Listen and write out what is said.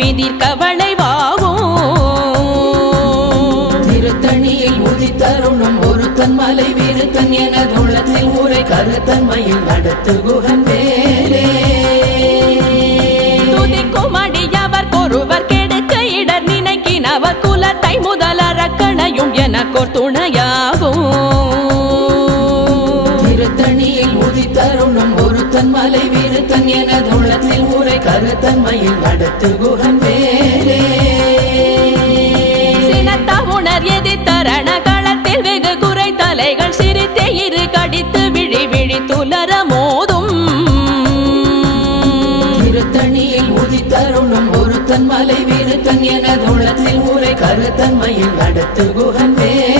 விதிர்க்க வளைவாகும். திருத்தணியில் உதித்தருளும் ஒருத்தன் மலை விருத்தன் எனது உள்ளத்தில் உரை கருத்தன்மையில் நடத்து குகன் வேலே. துதிக்கும் அடியவர் ஒருவர் கெடுக்க இடர் நினைக்கினவர் குலத்தை முதல் அரக்கணையும் எனக்கோர் துணையாகும். திருத்தணியில் உதித்தருளும் ஒருத்தன் மலை விருத்தன் எனது உள்ளத்தில் உரை கருத்தன்மையில் நடத்து குகன் வேலே. சினத்த உணர் எதிர்த்தரண களத்தில் வெகு குறை தலைகள் சிரித்தே இரு கடித்து விழி விழி துலர மோதும். திருத்தணியில் உதித்தருளும் ஒருத்தன் மலை விருத்தன் எனது உள்ளத்தில் உரை கருத்தன்மையில் நடத்து குகன் வேலே.